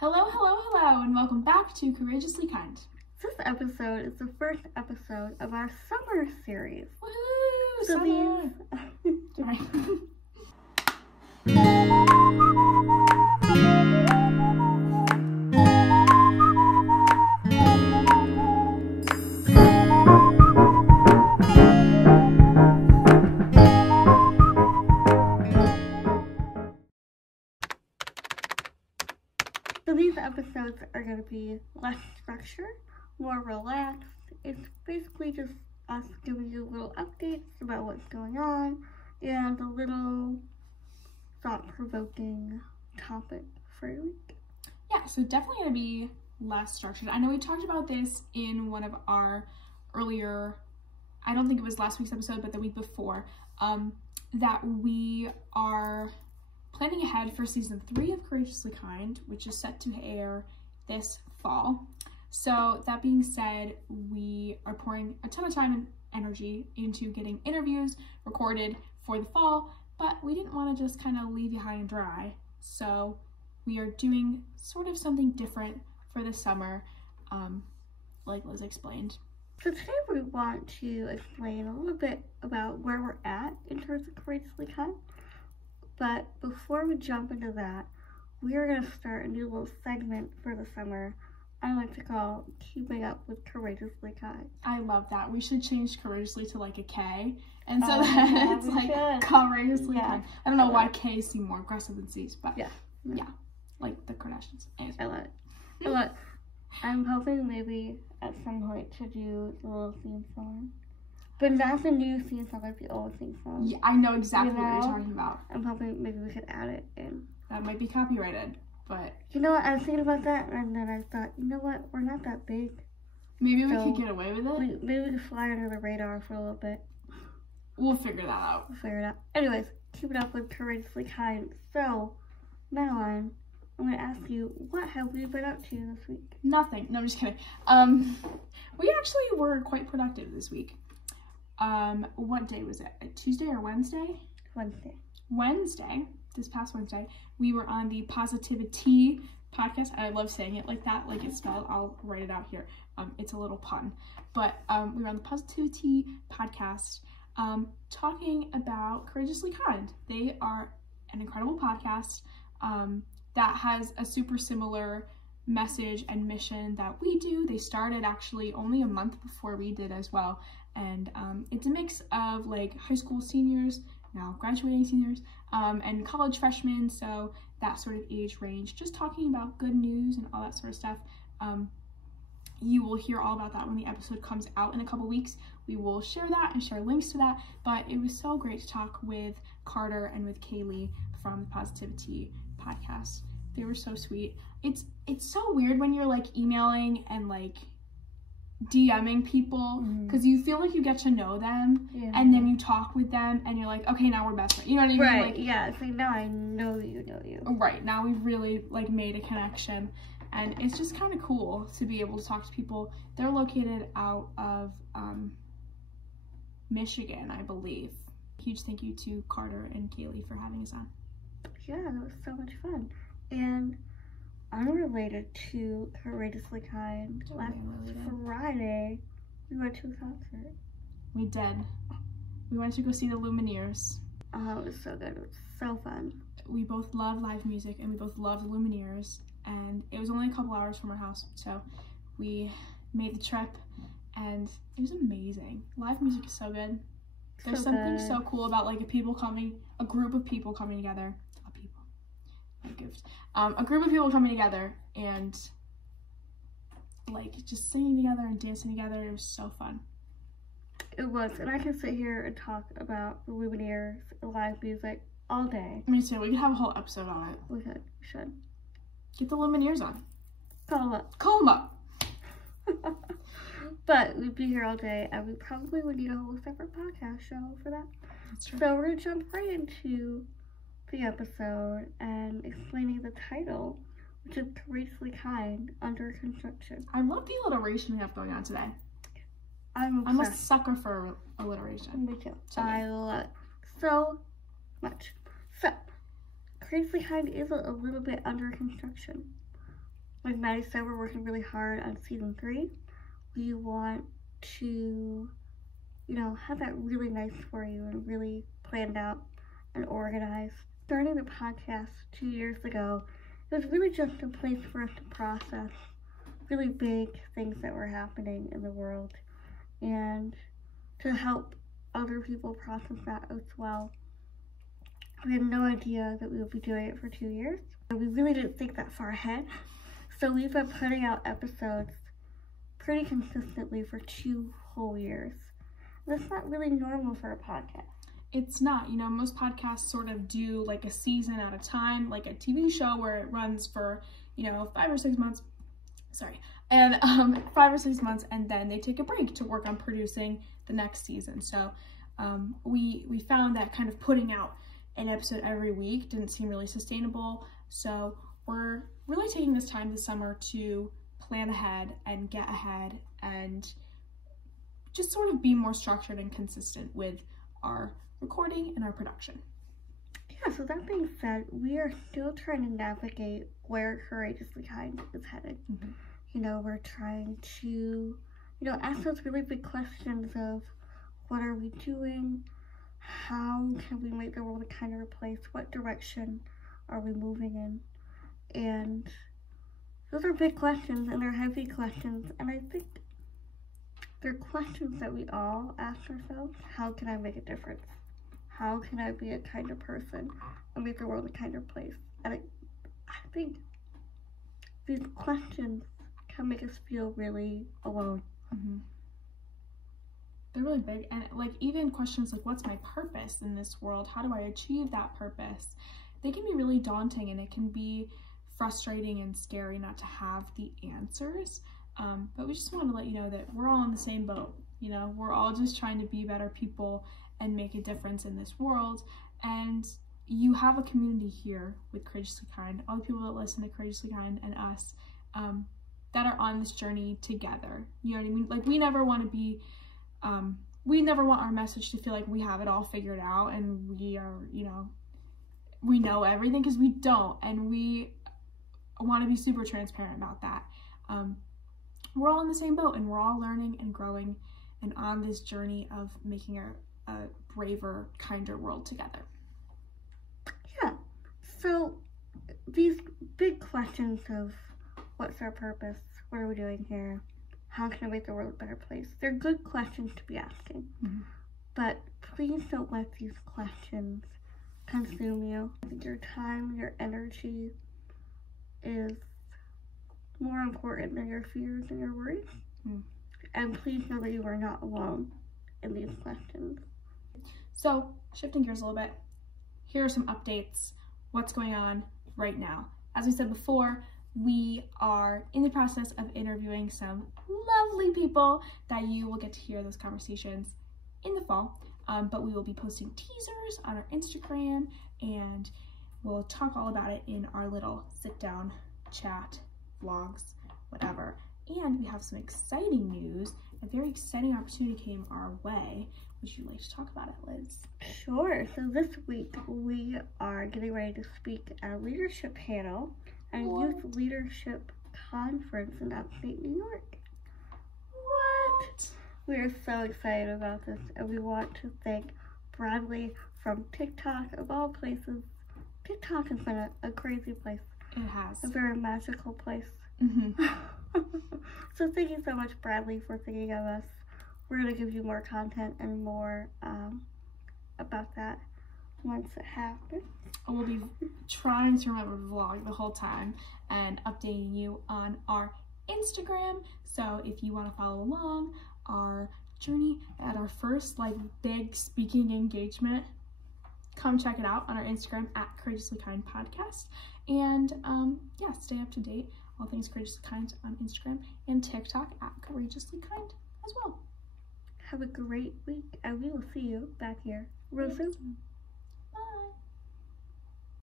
Hello, hello, hello, and welcome back to Courageously Kind. This episode is the first episode of our summer series. Woo! So Summer! Alright. So these episodes are going to be less structured, more relaxed. It's basically just us giving you little updates about what's going on and a little thought-provoking topic for your week. Yeah, so definitely going to be less structured. I know we talked about this in one of our earlier, I don't think it was last week's episode, but the week before, that we are planning ahead for season 3 of Courageously Kind, which is set to air this fall. So that being said, we are pouring a ton of time and energy into getting interviews recorded for the fall, but we didn't want to just kind of leave you high and dry. So we are doing sort of something different for the summer, like Liz explained. So today we want to explain a little bit about where we're at in terms of Courageously Kind. But before we jump into that, we are going to start a new little segment for the summer I like to call Keeping Up with Courageously Kind. I love that. We should change Courageously to like a K, and so yeah, it's like Courageously Kind. I don't know why K's seem more aggressive than C's, but yeah, like the Kardashians. Anyways. I love it. I love it. I'm hoping maybe at some point to do the little theme song. But not the new theme song, like the old theme song. Yeah, I know exactly what you're talking about. I'm hoping maybe we could add it in. That might be copyrighted, but... You know what, I was thinking about that, and then I thought, you know what, we're not that big. Maybe we could get away with it? Maybe we could fly under the radar for a little bit. We'll figure that out. We'll figure it out. Anyways, keep it up with Courageously Kind. So, Madeline, I'm going to ask you, what have we been up to this week? Nothing. No, I'm just kidding. We actually were quite productive this week. What day was it? Tuesday or Wednesday? Wednesday, this past Wednesday, we were on the Positivity podcast. I love saying it like that, like it's spelled. I'll write it out here. It's a little pun. But we were on the Positivity podcast talking about Courageously Kind. They are an incredible podcast that has a super similar message and mission that we do. They started actually only a month before we did as well. And it's a mix of like high school seniors, now graduating seniors, and college freshmen, so that sort of age range, just talking about good news and all that sort of stuff. You will hear all about that when the episode comes out in a couple weeks. We will share that and share links to that, but it was so great to talk with Carter and with Kaylee from the Positivity podcast. They were so sweet. It's so weird when you're like emailing and like DMing people, because you feel like you get to know them, and then you talk with them and you're like, okay, now we're best friends. You know what I mean? Right, like, yeah, it's like now I know you. Right, now we've really like made a connection, and it's just kind of cool to be able to talk to people. They're located out of Michigan, I believe. Huge thank you to Carter and Kaylee for having us on. Yeah, that was so much fun. And unrelated to Courageously Kind, last Friday, we went to a concert. We did. We went to go see the Lumineers. Oh, it was so good. It was so fun. We both love live music, and we both love Lumineers, and it was only a couple hours from our house, so we made the trip, and it was amazing. Live music is so good. There's something so cool about like a group of people coming together. A group of people coming together and like just singing together and dancing together. It was so fun. It was, and I could sit here and talk about the Lumineers, live music all day. Me too. We could have a whole episode on it. We could. We should. Get the Lumineers on. Call them up. Call them up. But we'd be here all day, and we probably would need a whole separate podcast show for that. That's true. So we're gonna jump right into the episode and explaining the title, which is Courageously Kind Under Construction. I love the alliteration we have going on today. I'm a sucker for alliteration. Me too. I love it so much. So, Courageously Kind is a little bit under construction. like Maddie said, we're working really hard on season 3. We want to, you know, have that really nice for you and really planned out and organized. Starting the podcast 2 years ago, it was really just a place for us to process really big things that were happening in the world and to help other people process that as well. We had no idea that we would be doing it for 2 years. We really didn't think that far ahead. So we've been putting out episodes pretty consistently for 2 whole years. That's not really normal for a podcast. It's not, you know, most podcasts sort of do like a season at a time, like a TV show where it runs for, you know, 5 or 6 months. And 5 or 6 months, and then they take a break to work on producing the next season. So we found that kind of putting out an episode every week didn't seem really sustainable. So we're really taking this time this summer to plan ahead and get ahead and just sort of be more structured and consistent with our recording and our production. Yeah, so that being said, we are still trying to navigate where Courageously Kind is headed. Mm-hmm. You know, we're trying to, you know, ask those really big questions of what are we doing? How can we make the world a kinder place? What direction are we moving in? And those are big questions, and they're heavy questions, and I think they're questions that we all ask ourselves. How can I make a difference? How can I be a kinder person and make the world a kinder place? And I think these questions can make us feel really alone. Mm-hmm. They're really big, and like even questions like, what's my purpose in this world? How do I achieve that purpose? They can be really daunting, and it can be frustrating and scary not to have the answers. But we just want to let you know that we're all in the same boat. You know, we're all just trying to be better people and make a difference in this world. And you have a community here with Courageously Kind, all the people that listen to Courageously Kind and us, that are on this journey together. You know what I mean? Like, we never want to be, we never want our message to feel like we have it all figured out and we are, you know, we know everything, because we don't. And we want to be super transparent about that. We're all in the same boat, and we're all learning and growing and on this journey of making a braver, kinder world together. Yeah, so these big questions of what's our purpose, what are we doing here, how can I make the world a better place, they're good questions to be asking. Mm-hmm. But please don't let these questions consume you. Your time, your energy is more important than your fears and your worries. Mm. And please know that you are not alone in these questions. So, shifting gears a little bit, here are some updates, what's going on right now. As we said before, we are in the process of interviewing some lovely people that you will get to hear those conversations in the fall. But we will be posting teasers on our Instagram, and we'll talk all about it in our little sit-down chat, vlogs, whatever. And we have some exciting news. A very exciting opportunity came our way. Would you like to talk about it, Liz? Sure. So this week we are getting ready to speak at a leadership panel at a youth leadership conference in upstate New York. What? We are so excited about this, and we want to thank Bradley from TikTok, of all places. TikTok has been a crazy place. It has. A very magical place. Mm-hmm. So thank you so much, Bradley, for thinking of us. We're going to give you more content and more about that once it happens. We'll be trying to remember to vlog the whole time and updating you on our Instagram. So if you want to follow along our journey at our first like big speaking engagement, come check it out on our Instagram at Courageously Kind Podcast. And yeah, stay up to date. All things Courageously Kind on Instagram and TikTok at Courageously Kind as well. Have a great week, and we will see you back here real soon. Bye.